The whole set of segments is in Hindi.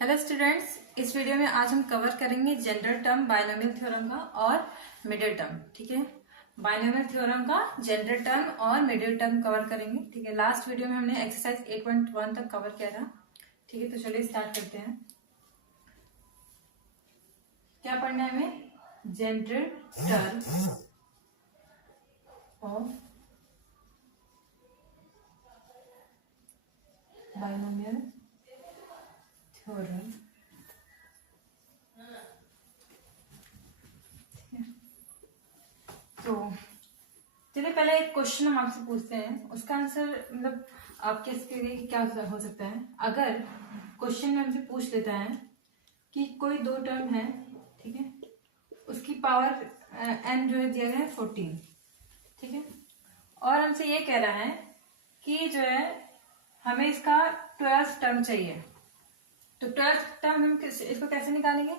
हेलो स्टूडेंट्स, इस वीडियो में आज हम कवर करेंगे जनरल टर्म बायनोमियल थ्योरम का और मिडिल टर्म। ठीक है, बायनोमियल थ्योरम का जनरल टर्म और मिडिल टर्म कवर करेंगे। ठीक है, लास्ट वीडियो में हमने एक्सरसाइज 8.1 तक कवर किया था। ठीक है, तो चलिए स्टार्ट करते हैं। क्या पढ़ना है हमें? General term of binomial theorem. तो चलिए पहले एक क्वेश्चन हम आपसे पूछते हैं, उसका आंसर मतलब आपके इसके लिए क्या हो सकता है। अगर क्वेश्चन में हमसे पूछ लेता है कि कोई दो टर्म है, ठीक है, उसकी पावर n जो है दिया गया है 14, ठीक है, और हमसे ये कह रहा है कि जो है हमें इसका 12th टर्म चाहिए। तो 12th टर्म हम इसको कैसे निकालेंगे?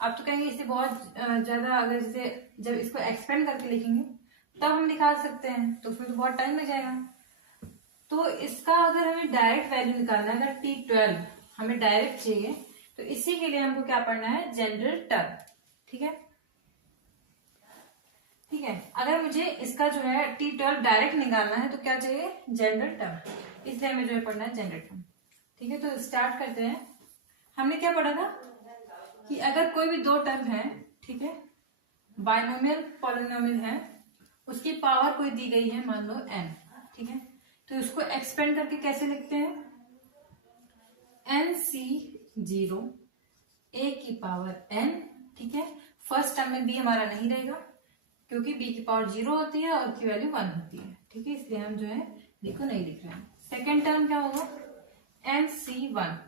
आप तो कहेंगे इससे बहुत ज्यादा, अगर जैसे जब इसको एक्सपेंड करके लिखेंगे तब हम निकाल सकते हैं, तो उसमें तो बहुत टाइम लग जाएगा। तो इसका अगर हमें डायरेक्ट वैल्यू निकालना है, अगर T12 हमें डायरेक्ट चाहिए, तो इसी के लिए हमको क्या पढ़ना है? General term. ठीक है, ठीक है, अगर मुझे इसका जो है T12 डायरेक्ट निकालना है तो क्या चाहिए? General term. इसलिए हमें जो है पढ़ना है जनरल टर्म। ठीक है, तो स्टार्ट करते हैं। हमने क्या पढ़ा था कि अगर कोई भी दो टर्म है, ठीक है, बायनोमियल पॉलिनोमियल है, उसकी पावर कोई दी गई है, मान लो n, ठीक है, तो इसको एक्सपेंड करके कैसे लिखते हैं? NC0 a की पावर n। ठीक है, फर्स्ट टर्म में b हमारा नहीं रहेगा क्योंकि b की पावर 0 होती है और उसकी वैल्यू 1 होती है। ठीक है, इसलिए हम जो है b को नहीं लिख रहे हैं। सेकेंड टर्म क्या होगा? NC1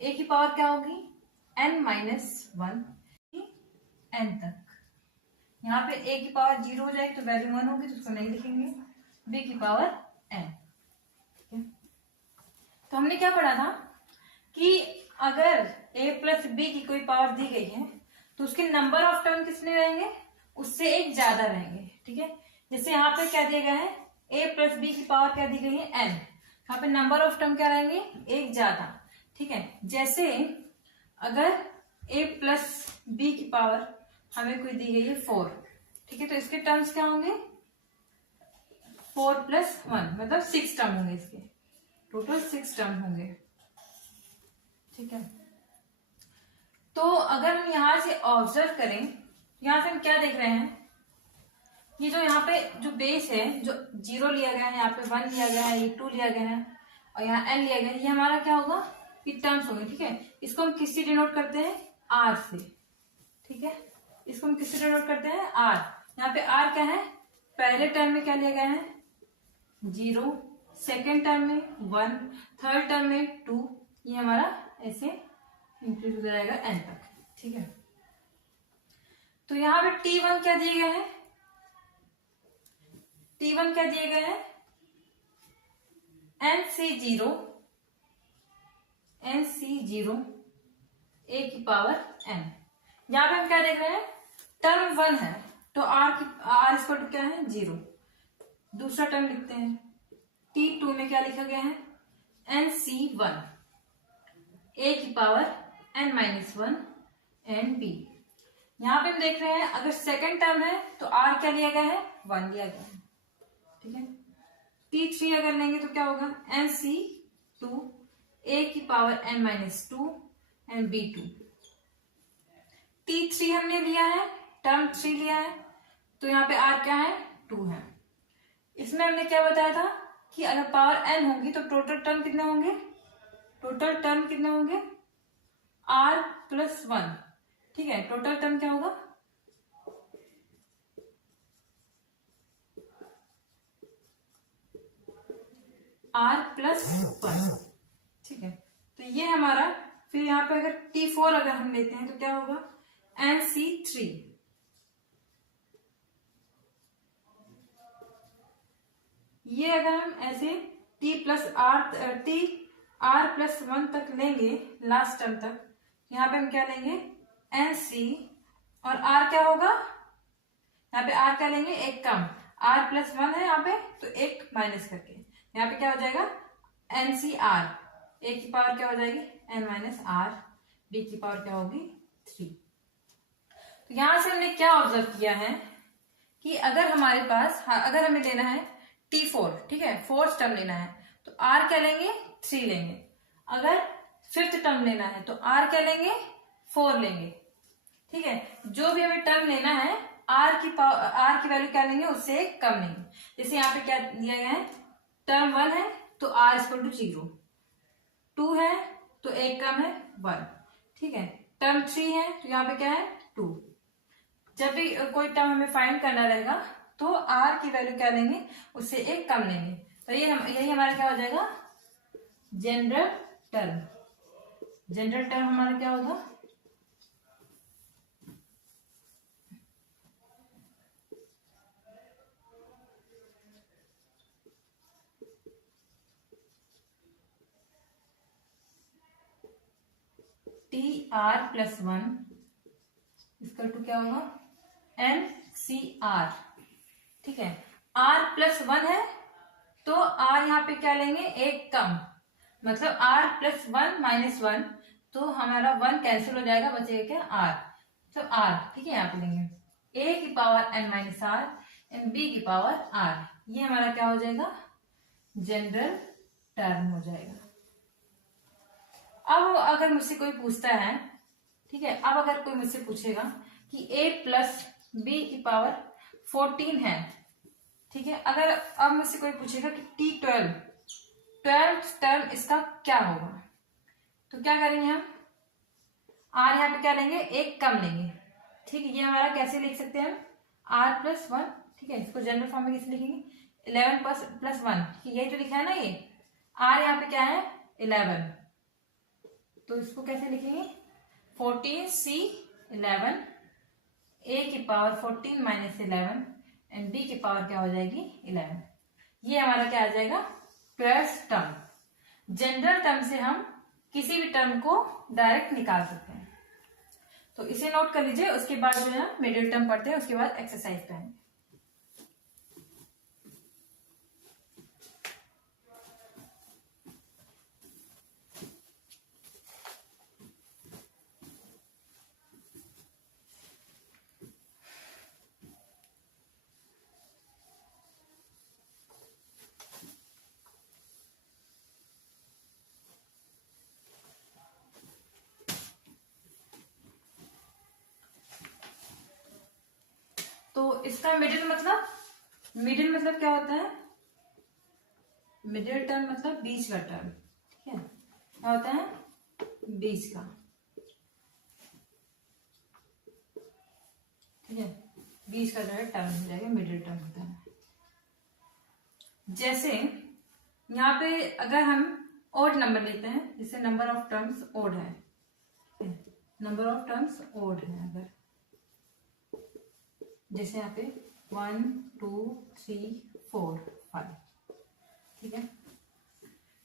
a की पावर क्या होगी? n-1 n तक। यहाँ पे a की पावर 0 हो जाएगी तो वैल्यू 1 होगी, तो उसको नहीं लिखेंगे। b की पावर n। ठीक है, तो हमने क्या पढ़ा था कि अगर a प्लस b की कोई पावर दी गई है तो उसके नंबर ऑफ टर्म कितने रहेंगे? उससे एक ज्यादा रहेंगे। ठीक है, जैसे यहाँ पे क्या दिया गया है? a प्लस b की पावर क्या दी गई है? n। यहाँ पे नंबर ऑफ टर्म क्या रहेंगे? एक ज्यादा। ठीक है, जैसे अगर a प्लस b की पावर हमें कोई दी गई है 4, ठीक है, तो इसके टर्म्स क्या होंगे? 4 प्लस 1 मतलब 6 टर्म होंगे, इसके टोटल 6 टर्म होंगे। ठीक है, तो अगर हम यहां से ऑब्जर्व करें, यहां से हम क्या देख रहे हैं? ये जो यहाँ पे जो बेस है, जो 0 लिया गया है, यहाँ पे 1 लिया गया है, ये 2 लिया गया है और यहाँ n लिया गया है, ये हमारा क्या होगा? ये टर्म्स होंगे। ठीक है, इसको हम किससे डिनोट करते हैं? r से। ठीक है, इसको हम किससे डिनोट करते हैं? r। यहाँ पे r क्या है? पहले टर्म में क्या लिया गया है? 0, सेकेंड टर्म में 1, थर्ड टर्म में 2, ये हमारा ऐसे इंक्रीज हो जाएगा n तक। ठीक है, तो यहाँ पे T1 क्या दिए गए हैं? T1 क्या दिए गए हैं? NC0 a की पावर n। यहाँ पे हम क्या देख रहे हैं? टर्म 1 है तो r इक्वल टू क्या है? 0। दूसरा टर्म लिखते हैं। T2 में क्या लिखा गया है? NC1 a की पावर n-1 एंड b। यहाँ पे हम देख रहे हैं अगर सेकेंड टर्म है तो r क्या लिया गया है? 1 लिया गया है। ठीक है, T3 अगर लेंगे तो क्या होगा? NC2 a की power n-2 and b2। T3 हमने लिया है, टर्म 3 लिया है, तो यहाँ पे r क्या है? 2 है। इसमें हमने क्या बताया था कि अगर पावर n होगी तो टोटल टर्म कितने होंगे? टोटल टर्म कितने होंगे? r plus 1। ठीक है, टोटल टर्म क्या होगा? r plus 1। ठीक है, तो ये हमारा, फिर यहाँ पे अगर T4 अगर हम लेते हैं तो क्या होगा? NC3 ये अगर हम ऐसे t प्लस r प्लस 1 तक लेंगे लास्ट टर्म तक, यहाँ पे हम क्या लेंगे? NC और r क्या होगा? यहाँ पे r क्या लेंगे? एक कम, r प्लस 1 है यहाँ पे तो एक माइनस करके यहाँ पे क्या हो जाएगा? NCR a की पावर क्या हो जाएगी? n माइनस आर, b की पावर क्या होगी 3। तो यहां से हमने क्या ऑब्जर्व किया है कि अगर हमारे पास, अगर हमें लेना है T4, ठीक है, फोर्थ टर्म लेना है तो R क्या लेंगे 3 लेंगे। अगर फिफ्थ टर्म लेना है तो R क्या लेंगे 4 लेंगे, ठीक है। जो भी हमें टर्म लेना है R की वैल्यू क्या लेंगे, उससे कम लेंगे। जैसे यहाँ पे क्या दिया गया है, टर्म 1 है तो R इक्वल टू 0, 2 है तो एक कम है 1, ठीक है। टर्म 3 है तो यहाँ पे क्या है 2। जब भी कोई टर्म हमें फाइंड करना रहेगा तो R की वैल्यू क्या लेंगे, उससे एक कम लेंगे। तो यही हमारा क्या हो जाएगा जनरल टर्म। जनरल टर्म हमारा क्या होगा, TR+1 इसका टू क्या होगा NCR, ठीक है। R+1 है तो R यहाँ पे क्या लेंगे एक कम, मतलब R+1 -1, तो हमारा 1 कैंसिल हो जाएगा, बचेगा क्या R, तो R, ठीक है। यहाँ पे लेंगे A की power n minus r and B की पावर R, ये हमारा क्या हो जाएगा जनरल टर्म हो जाएगा। अब अगर मुझसे कोई पूछता है, ठीक है, अब अगर कोई मुझसे पूछेगा कि a प्लस बी की पावर 14 है, ठीक है। अगर अब मुझसे कोई पूछेगा कि T12 टर्म इसका क्या होगा, तो क्या करेंगे हम, R यहाँ पे क्या लेंगे एक कम लेंगे, ठीक है। ये हमारा कैसे लिख सकते हैं हम R+1, ठीक है। इसको जनरल फॉर्म में कैसे लिखेंगे 11+1, ठीक है। ये जो लिखा है ना ये R यहाँ पे क्या है 11, तो इसको कैसे लिखेंगे 14C11, A की पावर 14 माइनस 11 एंड B की पावर क्या हो जाएगी 11। ये हमारा क्या आ जाएगा 12th टर्म। जनरल टर्म से हम किसी भी टर्म को डायरेक्ट निकाल सकते हैं, तो इसे नोट कर लीजिए। उसके बाद जो है मिडिल टर्म पढ़ते हैं, उसके बाद एक्सरसाइज पे आएंगे। तो इसका मिडिल मतलब क्या होता है, मिडिल टर्म मतलब बीच का टर्म, ठीक है। क्या होता है बीच का, ठीक है। बीच का जो है टर्म हो जाएगा मिडिल टर्म होता है। जैसे यहाँ पे अगर हम ओड नंबर लेते हैं, जैसे नंबर ऑफ टर्म्स ओड है, नंबर ऑफ टर्म्स ओड है, अगर जैसे यहाँ पे 1 2 3 4 5, ठीक है।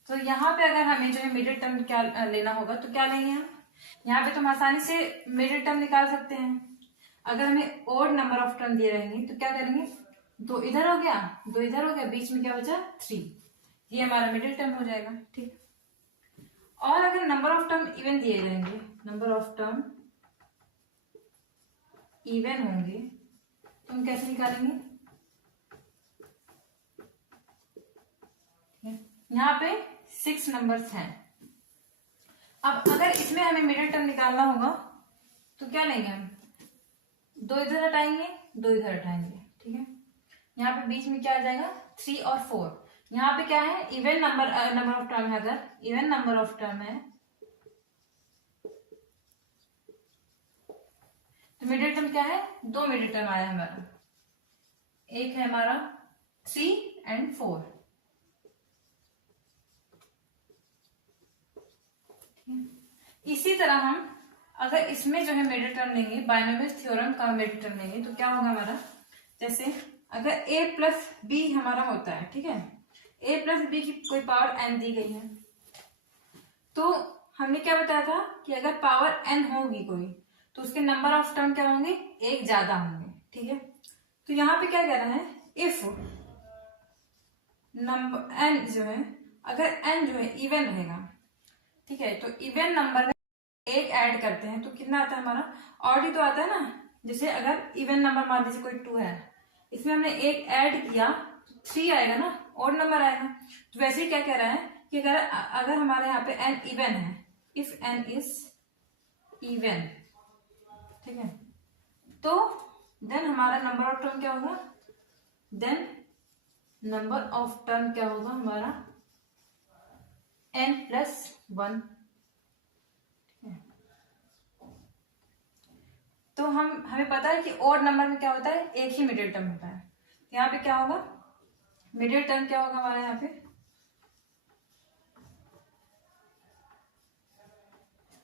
तो यहाँ पे अगर हमें जो है मिडिल टर्म क्या लेना होगा तो क्या लेंगे हम, यहाँ पे तो हम आसानी से मिडिल टर्म निकाल सकते हैं। अगर हमें ओड नंबर ऑफ टर्म दिए रहेंगे तो क्या करेंगे, 2 इधर हो गया 2 इधर हो गया, बीच में क्या बचा 3, ये हमारा मिडिल टर्म हो जाएगा, ठीक। और अगर नंबर ऑफ टर्म इवन दिए रहेंगे, नंबर ऑफ टर्म इवन होंगे तो हम कैसे निकालेंगे, यहाँ पे 6 नंबर्स हैं। अब अगर इसमें हमें मिडिल टर्म निकालना होगा तो क्या लेंगे हम, 2 इधर हटाएंगे 2 इधर हटाएंगे, ठीक है। यहाँ पे बीच में क्या आ जाएगा 3 और 4, यहाँ पे क्या है इवन नंबर ऑफ टर्म है, अगर इवन नंबर ऑफ टर्म है तो मिडिल टर्म क्या है, 2 मिडिल टर्म आया हमारा, एक है हमारा 3 एंड 4, इसी तरह हम अगर इसमें जो है मिडिल टर्म लेंगे, बायनोमियल थ्योरम का मिडिल टर्म लेंगे तो क्या होगा हमारा, जैसे अगर a प्लस बी हमारा होता है, ठीक है, a प्लस बी की कोई पावर n दी गई है, तो हमने क्या बताया था कि अगर पावर n होगी कोई तो उसके नंबर ऑफ टर्म क्या होंगे, एक ज्यादा होंगे, ठीक है। तो यहाँ पे क्या कह रहा है, इफ नंबर n जो है, अगर n जो है इवन रहेगा, ठीक है, तो इवन नंबर में एक ऐड करते हैं तो कितना आता है हमारा, ऑड ही तो आता है ना। जैसे अगर इवन नंबर मान लीजिए कोई 2 है, इसमें हमने एक ऐड किया तो 3 आएगा ना, ऑड नंबर आएगा। तो वैसे ही क्या कह रहा है कि अगर हमारे यहाँ पे n इवन है, इफ n इज इवन, ठीक है, तो देन हमारा नंबर ऑफ टर्म क्या होगा, देन नंबर ऑफ टर्म क्या होगा हमारा n+1। तो हमें पता है कि ऑड नंबर में क्या होता है, एक ही मिडिल टर्म होता है। यहाँ पे क्या होगा, मिडिल टर्म क्या होगा हमारे यहाँ पे,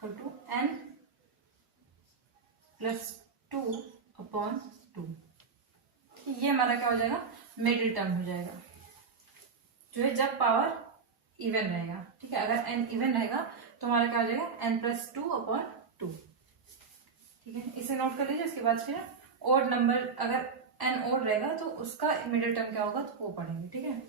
टू n+2/2। ये हमारा क्या हो जाएगा, मिडिल टर्म हो जाएगा, जो है जब पावर इवन रहेगा। ठीक है, अगर n इवन रहेगा तो हमारा क्या हो जाएगा, n+2/2। ठीक है, इसे नोट कर लीजिए। उसके बाद फिर ओड नंबर, अगर n ओड रहेगा तो उसका मिडिल टर्म क्या होगा तो वो पढ़ेंगे। ठीक है,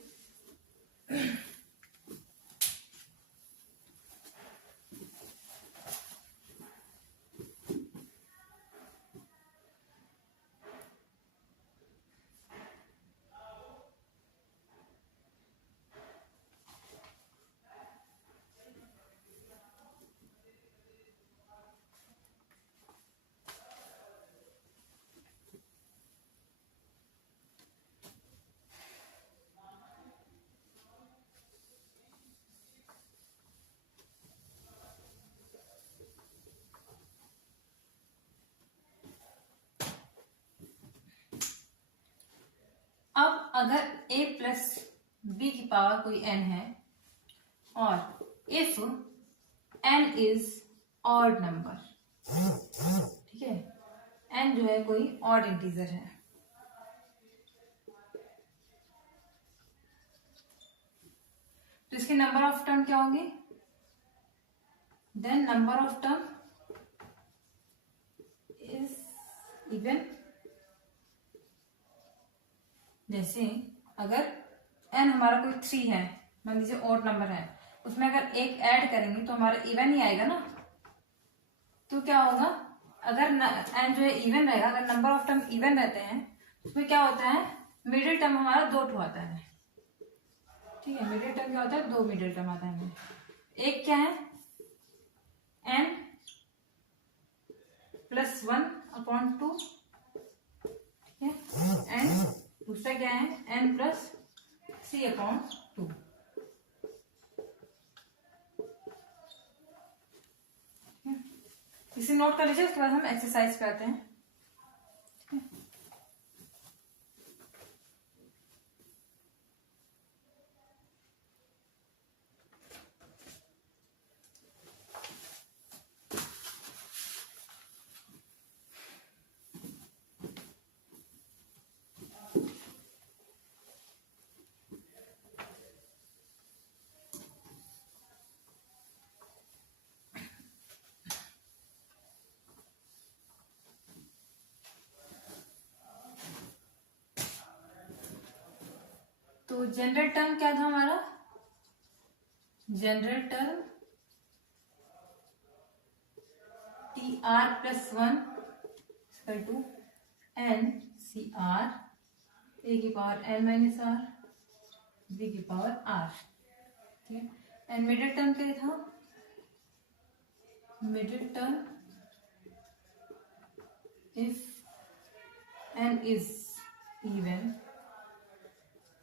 अब अगर a प्लस b की पावर कोई n है और if n is odd number, ठीक है, n जो है कोई ऑड इंटीजर है, तो इसके नंबर ऑफ टर्म क्या होंगे, then number of term is even. जैसे अगर n हमारा कोई 3 है, मान लीजिए ऑड नंबर है, उसमें अगर एक ऐड करेंगे तो हमारा इवन ही आएगा ना। तो क्या होगा, अगर n जो है इवन रहेगा, अगर नंबर ऑफ टर्म इवन रहते हैं उसमें क्या होता है, मिडिल टर्म हमारा 2 आता है। ठीक है, मिडिल टर्म क्या होता है, 2 मिडिल टर्म आता है। एक क्या है, n+1/2, ठीक है, एंड दूसरा क्या है, n+3/2। इसे नोट कर लीजिए। उसके बाद हम एक्सरसाइज पे आते हैं। तो जनरल टर्म क्या था हमारा, general term TR+1 = NCR, a की पावर n-r, b की पावर r। ठीक है, एंड मिडिल टर्म क्या था, middle term if n is even,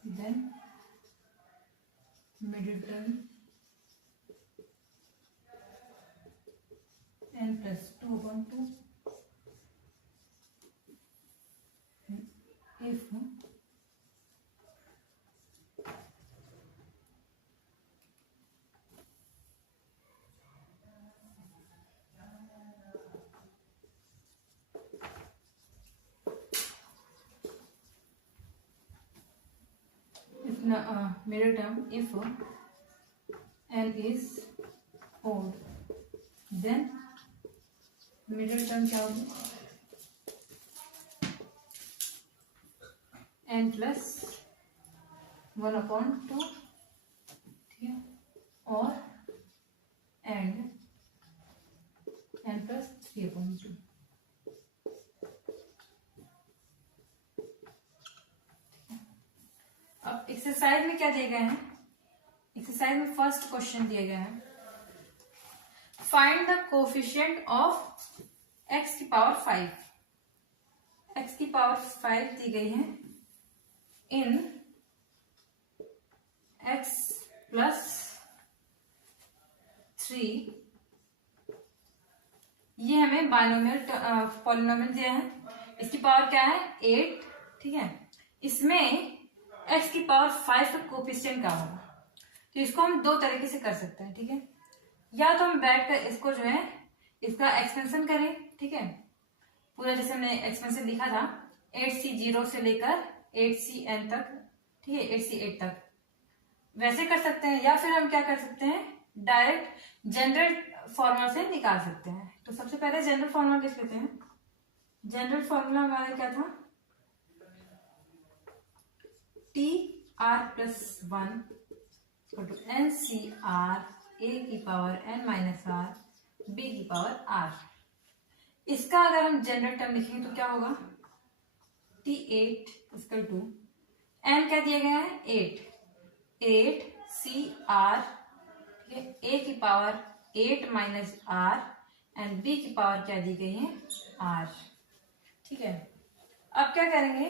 then middle term n+2/2 if middle term if n is odd, then middle term क्या होगी, n+1/2, ठीक है, और एंड 3/2। अब एक्सरसाइज में क्या दिए गए हैं, एक्सरसाइज में फर्स्ट क्वेश्चन दिए गए हैं, find the coefficient of x की पावर 5, x की पावर 5 दी गई है इन x प्लस 3, ये हमें बाइनोमियल पॉलिनोमियल दिया है, इसकी पावर क्या है 8, ठीक है। इसमें x की पावर 5 का कोफिशिएंट क्या होगा, तो इसको हम दो तरीके से कर सकते हैं, ठीक है। या तो हम बैठ कर इसको जो है इसका एक्सपेंशन करें, ठीक है, पूरा जैसे हमने एक्सपेंशन लिखा था 8c0 से लेकर 8cn तक, ठीक है, 8c8 तक, वैसे कर सकते हैं। या फिर हम क्या कर सकते हैं, डायरेक्ट जनरल फॉर्मूला से निकाल सकते हैं। तो सबसे पहले जनरल फॉर्मूला लिख लेते हैं। जनरल फॉर्मूला हमारा क्या था, tr+1 NCr a की power n minus r b की पावर r। इसका अगर हम जनरल टर्म लिखेंगे तो क्या होगा, t8 इक्वल टू n क्या दिया गया है 8cr, a की power 8 minus r and b की पावर क्या दी गई है r, ठीक है। अब क्या करेंगे,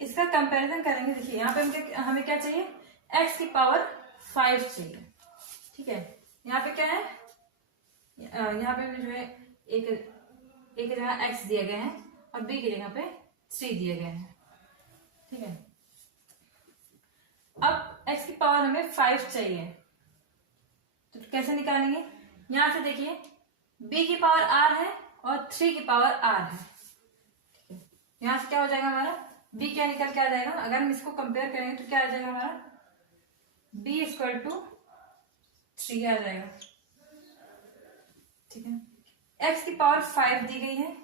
इसका कंपैरिजन करेंगे। देखिए यहाँ पे हमें क्या चाहिए, x की पावर 5 चाहिए, ठीक है। यहाँ पे क्या है, यहाँ पे जो है एक जगह x दिया गया है और b की जगह पे 3 दिए गए हैं, ठीक है। अब x की पावर हमें 5 चाहिए, तो कैसे निकालेंगे, यहां से देखिए b की पावर r है और 3 की पावर r है, ठीक है। यहां से क्या हो जाएगा हमारा, b क्या निकल के आ जाएगा, अगर हम इसको कंपेयर करेंगे तो क्या आ जाएगा हमारा, b इक्वल टू 3 आ जाएगा, ठीक है। x की पावर 5 दी गई है,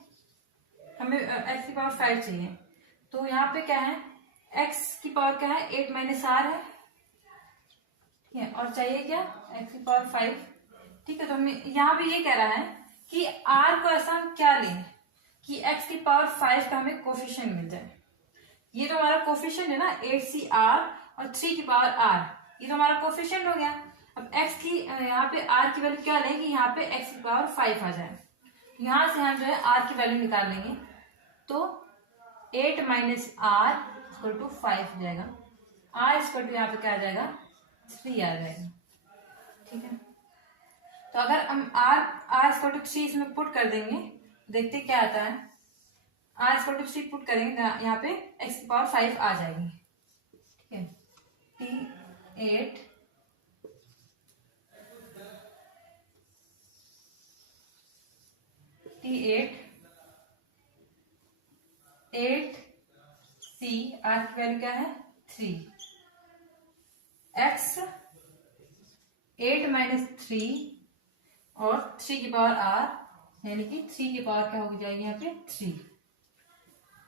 हमें x की पावर 5 चाहिए, तो यहाँ पे क्या है, x की पावर क्या है 8 माइनस r है, ठीक है, और चाहिए क्या x की पावर 5, ठीक है। तो हमें यहाँ पे ये कह रहा है कि r को ऐसा हम क्या लें कि x की पावर 5 का हमें कोफिशिएंट मिल जाए। ये तो हमारा कोफिशिएंट है ना 8cr और 3 की पावर r, ये तो हमारा कोफिशिएंट हो गया। अब x की यहाँ पे r की वैल्यू क्या लें कि यहाँ पे x की पावर 5 आ जाए, यहां से हम जो है r की वैल्यू निकाल लेंगे, तो 8 माइनस r इक्वल टू 5 हो जाएगा, r इक्वल टू यहाँ पे क्या आ जाएगा 3 आ जाएगा, ठीक है। तो अगर हम r इक्वल टू 3 इसमें पुट कर देंगे, देखते क्या आता है, r इक्वल टू 3 पुट करेंगे यहाँ पे x की पावर 5 आ जाएगी, ठीक है। t8 8c, r की वैल्यू क्या है 3, x 8 माइनस 3 और 3 की पावर r, यानी कि 3 की पावर क्या हो जाएगी यहाँ पे 3।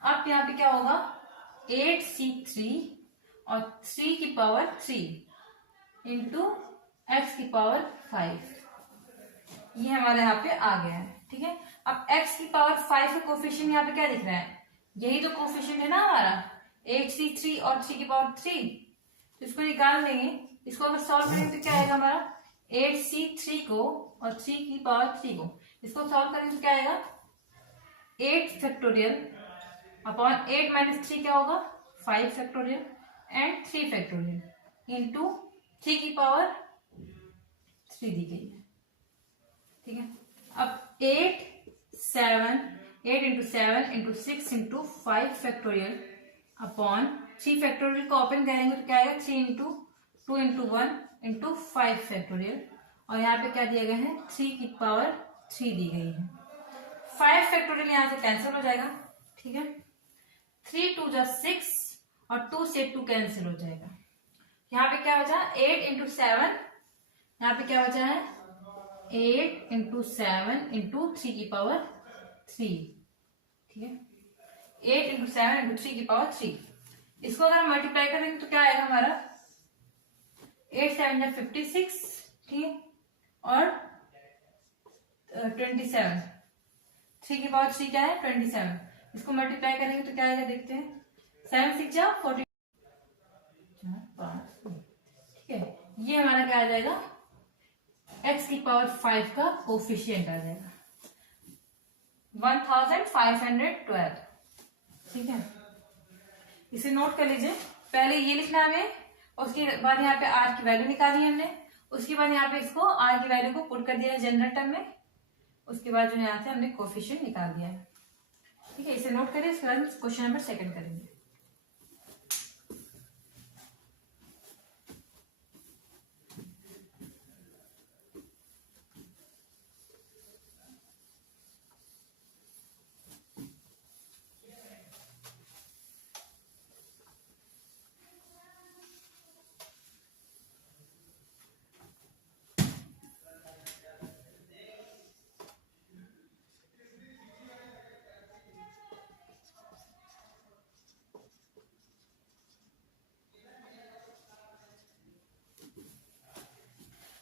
अब यहाँ पे क्या होगा 8c3 और 3 की पावर 3 इंटू एक्स की पावर 5, ये हमारे यहाँ पे आ गया है, ठीक है। अब x की पावर 5 का कोफिशिएंट यहाँ पे क्या दिख रहा है, यही तो कोफिशिएंट है ना हमारा 8c3 और 3 की पावर 3, तो इसको निकाल देंगे। इसको अगर सॉल्व करेंगे तो क्या आएगा हमारा 8c3 को और 3 की पावर 3 को इसको सॉल्व करेंगे तो क्या आएगा 8 फैक्टोरियल अपॉन 8 माइनस 3 क्या होगा 5 फैक्टोरियल एंड 3 फैक्टोरियल इंटू 3 की पावर 3 दी गई है, ठीक है। अब 8 into 7 into 6 into 5 factorial upon 3 factorial को ओपन करेंगे तो क्या आएगा 3 इंटू 2 इंटू 1 इंटू 5 फैक्टोरियल, और यहाँ पे क्या दिया गया है 3 की पावर 3 दी गई है। 5 फैक्टोरियल यहाँ से कैंसिल हो जाएगा, ठीक है। 3 2 जा 6 और 2 से 2 कैंसिल हो जाएगा। यहाँ पे क्या बचा 8 इंटू 7, यहाँ पे क्या बचा है 8 इंटू 7 इंटू 3 की पावर 3, ठीक है। 8 इंटू 7 इंटू 3 की पावर 3, इसको अगर हम मल्टीप्लाई करेंगे तो क्या आएगा हमारा 8 7 जा 56, ठीक है, और 27 3 की पावर 3 क्या है 27, इसको मल्टीप्लाई करेंगे तो क्या आएगा देखते हैं, 7 6 जा 40, 5, ठीक है। ये हमारा क्या आ जाएगा, x की पावर 5 का कोफिशिएंट आ जाएगा 1512, ठीक है। इसे नोट कर लीजिए, पहले ये लिखना है हमें, उसके बाद यहाँ पे r की वैल्यू निकाली हमने, उसके बाद यहाँ पे इसको r की वैल्यू को पुट कर दिया है जनरल टर्म में, उसके बाद जो यहाँ से हमने कोफिशिएंट निकाल दिया है, ठीक है। इसे नोट करिए, इसके बाद क्वेश्चन नंबर 2 करेंगे।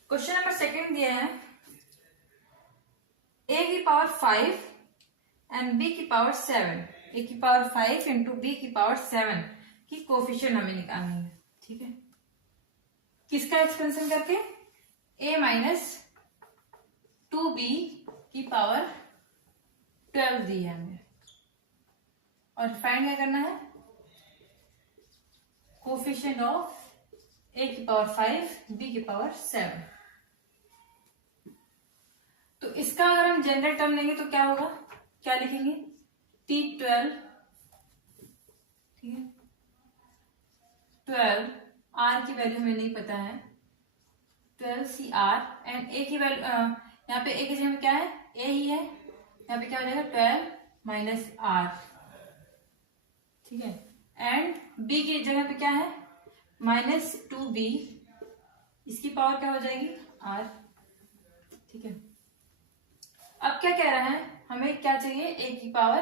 क्वेश्चन नंबर 2 दिया है, a की पावर 5 एंड b की पावर 7, a की पावर 5 इंटू b की पावर 7 की कोफिशिएंट हमें निकालनी है, ठीक है। किसका एक्सपेंशन करके, a माइनस 2b की पावर 12 दी है हमें, और फाइंड क्या करना है, कोफिशिएंट ऑफ a की पावर 5 b की पावर 7। तो इसका अगर हम जनरल टर्म लेंगे तो क्या होगा, क्या लिखेंगे, T12, ठीक है, 12, R की वैल्यू हमें नहीं पता है, 12CR एंड A की वैल्यू, यहाँ पे A की जगह में क्या है, A ही है, यहाँ पे क्या हो जाएगा 12 माइनस R, ठीक है, एंड B की जगह पे क्या है माइनस 2B, इसकी पावर क्या हो जाएगी R, ठीक है। अब क्या कह रहा है, हमें क्या चाहिए, a की पावर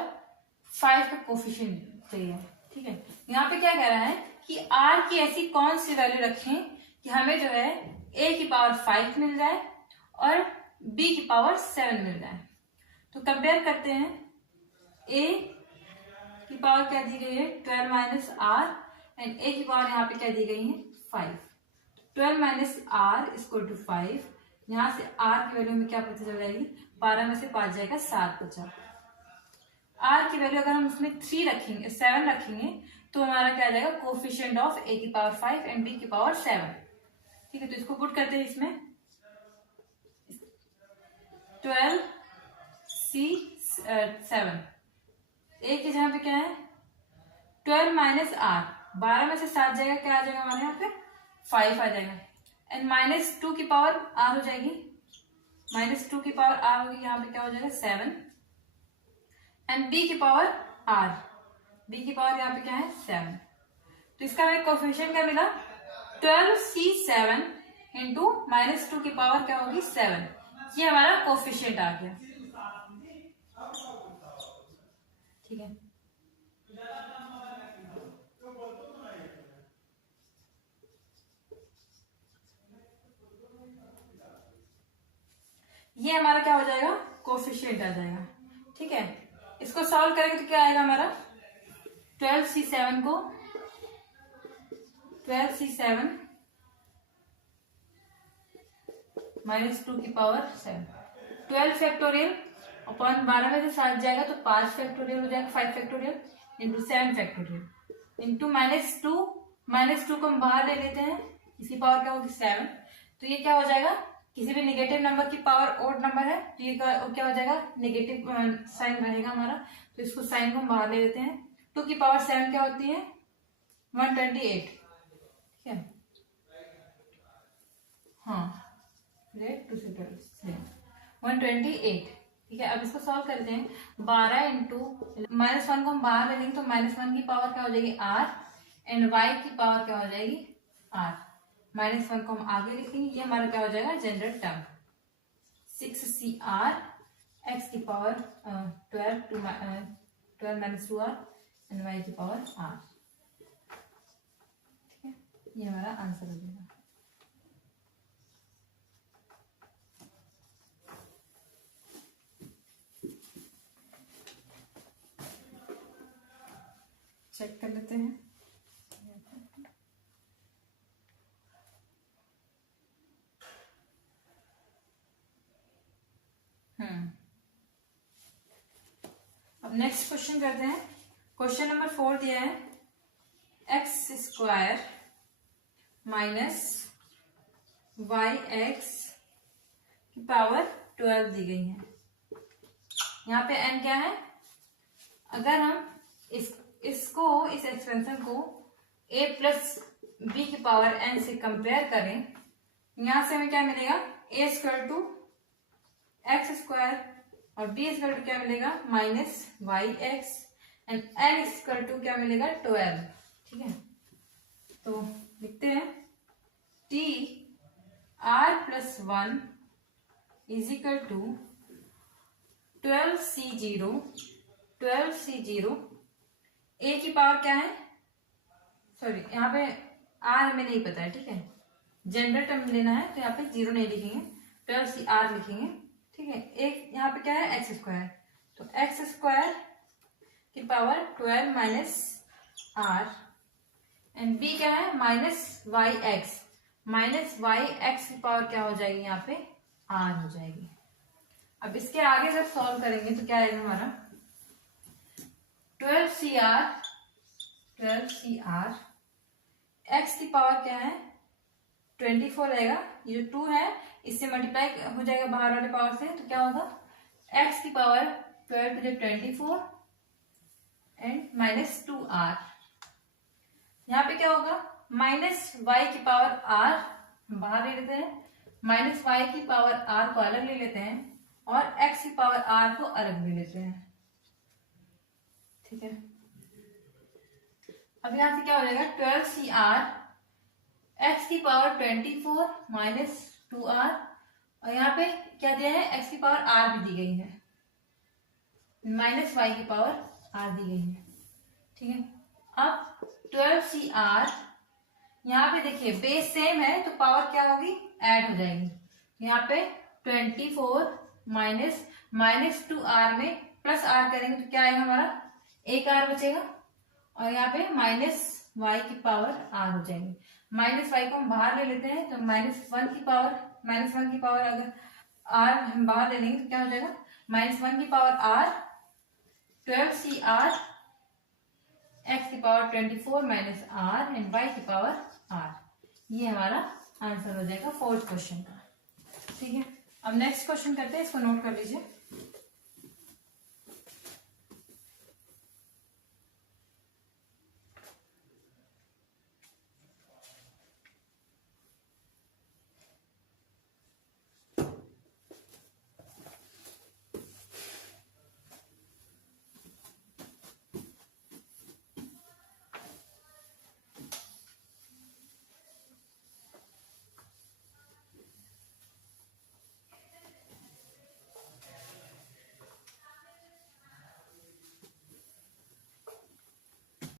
5 का कोफिशिएंट चाहिए, ठीक है। यहाँ पे क्या कह रहा है कि r की ऐसी कौन सी वैल्यू रखें कि हमें जो है a की पावर 5 मिल जाए और b की पावर 7 मिल जाए। तो कंपेयर करते हैं, a की पावर क्या दी गई है 12 माइनस r एंड a की पावर यहाँ पे क्या दी गई है 5, 12 माइनस r इक्वल टू 5, यहाँ से r की वैल्यू में क्या पता चल जाएगी, 12 में से 5 जाएगा 7 बचा, r की वैल्यू अगर हम उसमें 3 रखेंगे 7 रखेंगे तो हमारा क्या आ जाएगा, कोफिशिएंट ऑफ a की पावर 5 एंड b की पावर 7, ठीक है। तो इसको पुट करते हैं इसमें, 12C7, a की जगह पे क्या है 12 माइनस r, 12 में से 7 जाएगा, क्या आ जाएगा हमारे यहाँ पे 5 आ जाएगा, एंड माइनस 2 की पावर r हो जाएगी, माइनस 2 की पावर r होगी, यहाँ पे क्या हो जाएगा 7, एंड b की पावर r, b की पावर यहाँ पे क्या है 7। तो इसका हमें कोफिशिएंट क्या मिला, 12C7 इंटू माइनस 2 की पावर क्या होगी 7, ये हमारा कोफिशिएंट आ गया, ठीक है। ये हमारा क्या हो जाएगा, कोफिशिएंट आ जाएगा, ठीक है। इसको सॉल्व करेंगे तो क्या आएगा हमारा, 12C7 को 12C7 माइनस 2 की पावर 7, 12 फैक्टोरियल अपॉन 12 में से 7 जाएगा तो 5 फैक्टोरियल हो जाएगा, 5 factorial into 7 factorial into minus two को हम बाहर ले लेते हैं, इसकी पावर क्या होगी 7, तो ये क्या हो जाएगा, किसी भी नेगेटिव नंबर की पावर ओड नंबर है तो ये क्या हो जाएगा, नेगेटिव साइन रहेगा हमारा, तो इसको साइन को हम बाहर ले लेते हैं। 2 की पावर 7 क्या होती है 128, ठीक है, हाँ 2 से 128, ठीक है। अब इसको सॉल्व करते हैं, 12 इंटू माइनस 1 को हम बाहर ले लेंगे तो माइनस 1 की पावर क्या हो जाएगी r एंड y की पावर क्या हो जाएगी r, माइनस 1 को हम आगे लिखेंगे, ये हमारा क्या हो जाएगा जनरल टर्म 6CR x की power 12 minus 2r and y की पावर r, ठीक है। ये हमारा आंसर हो जाएगा। चेक कर लेते हैं। अब नेक्स्ट क्वेश्चन करते हैं। क्वेश्चन नंबर 4 दिया है x² माइनस वाई एक्स की पावर 12 दी गई है। यहाँ पे n क्या है? अगर हम इसको इस एक्सपेंशन को a प्लस बी की पावर n से कंपेयर करें, यहां से हमें क्या मिलेगा? a square to x square और b स्क्वायर टू क्या मिलेगा? Minus y x and n square to क्या मिलेगा? 12। ठीक है, तो लिखते हैं t r plus 1 is equal to 12c0 a की पावर क्या है? सॉरी, यहाँ पे r हमें नहीं पता है। ठीक है, जनरल टर्म लेना है तो यहाँ पे 0 नहीं लिखेंगे, 12cr लिखेंगे। ठीक है, एक यहाँ पे क्या है? एक्स स्क्वायर, तो एक्स स्क्वायर की power 12 minus r and b क्या है? माइनस वाई एक्स की पावर क्या हो जाएगी? यहाँ पे r हो जाएगी। अब इसके आगे जब सॉल्व करेंगे तो क्या आएगा हमारा? 12cr x की पावर क्या है? 24 रहेगा। ये जो 2 है इससे मल्टीप्लाई हो जाएगा बाहर वाले पावर से, तो क्या होगा? x की power 12 to 24 and minus 2r। यहाँ पे क्या होगा? माइनस y की पावर r हम बाहर ले लेते हैं, माइनस y की पावर r को अलग ले लेते हैं और x की पावर r को अलग ले लेते हैं। ठीक है, अब यहां से क्या हो जाएगा? 12cr x की पावर 24 माइनस 2r और यहाँ पे क्या दिया है? x की पावर r भी दी गई है, माइनस y की पावर r दी गई है। ठीक है, अब 12cr यहाँ पे देखिए बेस सेम है तो पावर क्या होगी? ऐड हो जाएगी। यहाँ पे 24 माइनस 2r में प्लस r करेंगे तो क्या आएगा हमारा? एक r बचेगा और यहाँ पे माइनस y की पावर r हो जाएगी। माइनस y को हम बाहर ले लेते हैं तो माइनस 1 की पावर अगर r हम बाहर ले लेंगे तो क्या हो जाएगा? माइनस 1 की पावर r 12cr x की power 24 minus r and y की पावर r। ये हमारा आंसर हो जाएगा 4th क्वेश्चन का। ठीक है, अब नेक्स्ट क्वेश्चन करते हैं, इसको नोट कर लीजिए।